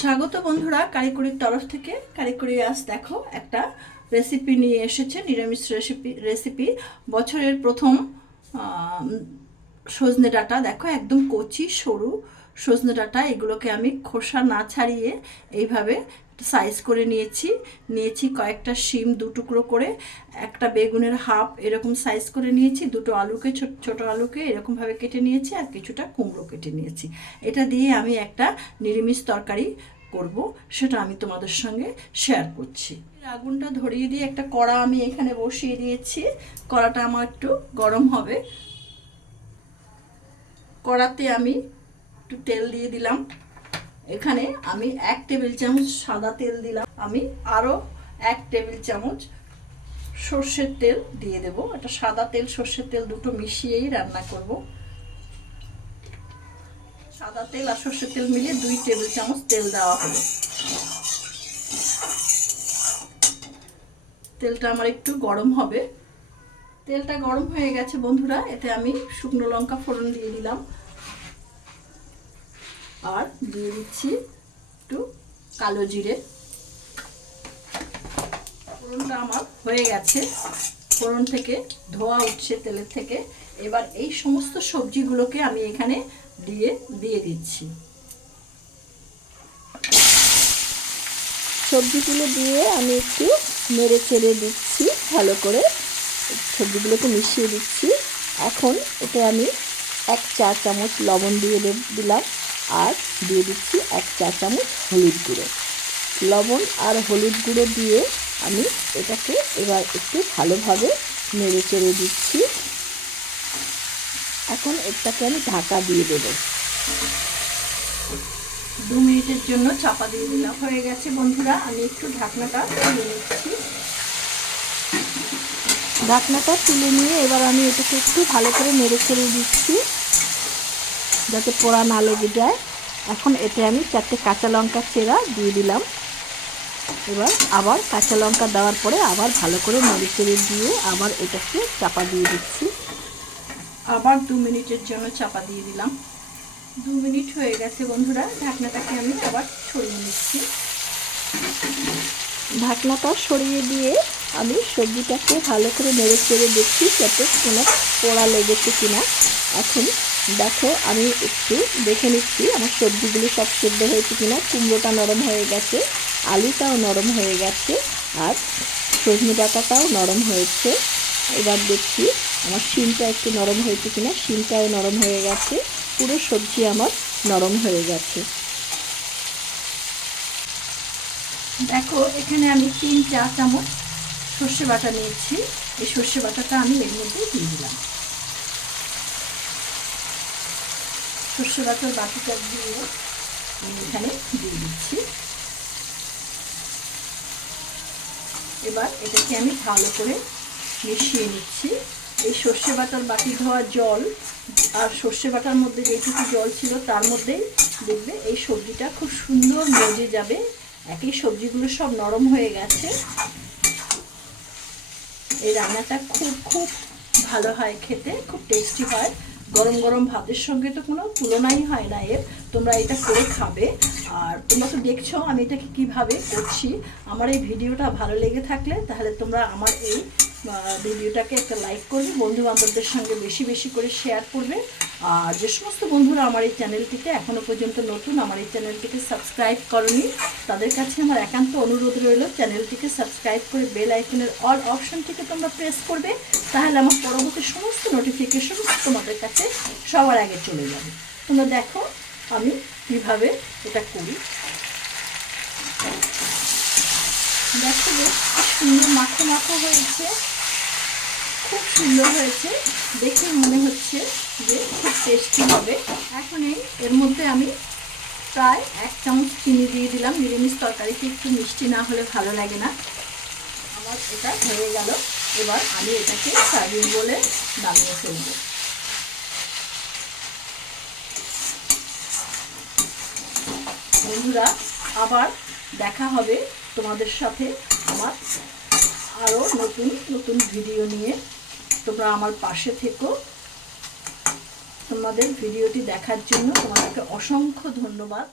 স্বাগত বন্ধুরা, কারিকুরির তরফ থেকে কারিকুরি আজ দেখো একটা রেসিপি নিয়ে এসেছে, নিরামিষ রেসিপি রেসিপি বছরের প্রথম সজনে ডাঁটা। দেখো একদম কচি, সরু সজনে ডাঁটা। এগুলোকে আমি খোসা না ছাড়িয়ে এইভাবে সাইজ করে নিয়েছি। নিয়েছি কয়েকটা শিম দু টুকরো করে, একটা বেগুনের হাফ এরকম সাইজ করে নিয়েছি, দুটো আলুকে, ছোট ছোট আলুকে এরকমভাবে কেটে নিয়েছি আর কিছুটা কুমড়ো কেটে নিয়েছি। এটা দিয়ে আমি একটা নিরামিষ তরকারি করব, সেটা আমি তোমাদের সঙ্গে শেয়ার করছি। আগুনটা ধরিয়ে দিয়ে একটা কড়া আমি এখানে বসিয়ে দিয়েছি। কড়াটা আমার একটু গরম হবে। কড়াতে আমি একটু তেল দিয়ে দিলাম। এখানে আমি এক টেবিল চামচ সাদা তেল দিলাম। আমি আরও এক টেবিল চামচ সর্ষের তেল দিয়ে দেব। এটা সাদা তেল, সর্ষের তেল দুটো মিশিয়েই রান্না করব। সাদা তেল আর সর্ষের তেল মিলিয়ে দুই টেবিল চামচ তেল দেওয়া হলো তেলটা আমার একটু গরম হবে। তেলটা গরম হয়ে গেছে বন্ধুরা। এতে আমি শুকনো লঙ্কা ফোড়ন দিয়ে দিলাম। আর দিয়ে দিচ্ছি একটু কালো জিরে। ফোড়নটা আমার হয়ে গেছে। ফোড়ন থেকে ধোয়া উঠছে তেলের থেকে। এবার এই সমস্ত সবজিগুলোকে আমি এখানে দিয়ে দিয়ে দিচ্ছি। সবজিগুলো দিয়ে আমি একটু নেড়ে চেড়ে দিচ্ছি, ভালো করে সবজিগুলোকে মিশিয়ে দিচ্ছি। এখন এতে আমি এক চা চামচ লবণ দিয়ে দিলাম। আর দিয়ে দিচ্ছি এক চা চামচ হলুদ গুঁড়ো। লবণ আর হলুদ গুঁড়ো দিয়ে আমি এটাকে এবার একটু ভালোভাবে নেড়ে চেড়ে দিচ্ছি। এখন এটাকে আমি ঢাকা দিয়ে দেবো। দু মিনিটের জন্য চাপা দিয়ে দিলাম। হয়ে গেছে বন্ধুরা আমি একটু ঢাকনাটা তুলে নিচ্ছি। ঢাকনাটা তুলে নিয়ে এবার আমি এটাকে একটু ভালো করে নেড়ে ছেড়ে দিচ্ছি। যাতে পোড়া না লেগে যায়। এখন এতে আমি চারটে কাঁচা লঙ্কা চেরা দিয়ে দিলাম। এবার আবার কাঁচা লঙ্কা দেওয়ার পরে আবার ভালো করে নেড়ে চেড়ে দিয়ে আবার এটাকে চাপা দিয়ে দিচ্ছি। আবার দু মিনিটের জন্য চাপা দিয়ে দিলাম। দু মিনিট হয়ে গেছে বন্ধুরা ঢাকনাটাকে আমি আবার ছড়িয়ে নিচ্ছি। ঢাকনাটা সরিয়ে দিয়ে আমি সবজিটাকে ভালো করে নেড়ে চেড়ে দেখছি যাতে কোনো পোড়া লেগেছে কিনা। এখন দেখো, আমি একটু দেখে নিচ্ছি আমার সবজিগুলো সব সেদ্ধ হয়েছে কিনা। কুমড়োটা নরম হয়ে গেছে, আলুটাও নরম হয়ে গেছে, আর সজনে ডাঁটাটাও নরম হয়েছে। এবার দেখছি আমার শিমটা একটু নরম হয়েছে কিনা শিমটাও নরম হয়ে গেছে, পুরো সবজি আমার নরম হয়ে গেছে। দেখো, এখানে আমি তিন চা চামচ সর্ষে বাটা নিয়েছি। এই সর্ষে বাটাটা আমি এর মধ্যে দিয়ে দিলাম। সর্ষে বাটার বাটিটা দিয়ে আমি এখানে দিয়ে দিচ্ছি। এবার এটাকে আমি ভালো করে মিশিয়ে নিচ্ছি। এই সর্ষে বাটার বাটি ধোয়া জল আর সর্ষে বাটার মধ্যে যেটুকু জল ছিল তার মধ্যেই দেখবে এই সবজিটা খুব সুন্দর মজে যাবে। একই সবজিগুলো সব নরম হয়ে গেছে। এই রান্নাটা খুব খুব ভালো হয় খেতে, খুব টেস্টি হয়। গরম গরম ভাতের সঙ্গে তো কোনো তুলনাই হয় না এর। তোমরা এটা করে খাবে। আর তোমরা তো দেখছ আমি এটাকে কীভাবে করছি। আমার এই ভিডিওটা ভালো লেগে থাকলে তাহলে তোমরা আমার এই ভিডিওটাকে একটা লাইক করবে বন্ধু বান্ধবদের সঙ্গে বেশি বেশি করে শেয়ার করবে। আর যে সমস্ত বন্ধুরা আমার এই চ্যানেলটিতে এখনও পর্যন্ত নতুন, আমার এই চ্যানেলটিকে সাবস্ক্রাইব করনি, তাদের কাছে আমার একান্ত অনুরোধ রইল চ্যানেলটিকে সাবস্ক্রাইব করে বেল আইকনের অল অপশনটিকে তোমরা প্রেস করবে, তাহলে আমার পরবর্তী সমস্ত নোটিফিকেশন তোমাদের কাছে সবার আগে চলে যাবে। তোমরা দেখো আমি কীভাবে এটা করি। দেখো সুন্দর মাখো মাখো হয়েছে। খুব সুন্দর হয়েছে। দেখে মনে হচ্ছে যে খুব টেস্টি হবে। এখন এই, এর মধ্যে আমি প্রায় এক চামচ চিনি দিয়ে দিলাম। নিরামিষ তরকারিতে একটু মিষ্টি না হলে ভালো লাগে না। আমার এটা হয়ে গেল। এবার আমি এটাকে সার্ভিং বলে নামিয়ে ফেলব। বন্ধুরা, আবার দেখা হবে তোমাদের সাথে আমার আরও নতুন নতুন ভিডিও নিয়ে। তোমরা আমার পাশে থেকো। তোমাদের ভিডিওটি দেখার জন্য তোমাদেরকে অসংখ্য ধন্যবাদ।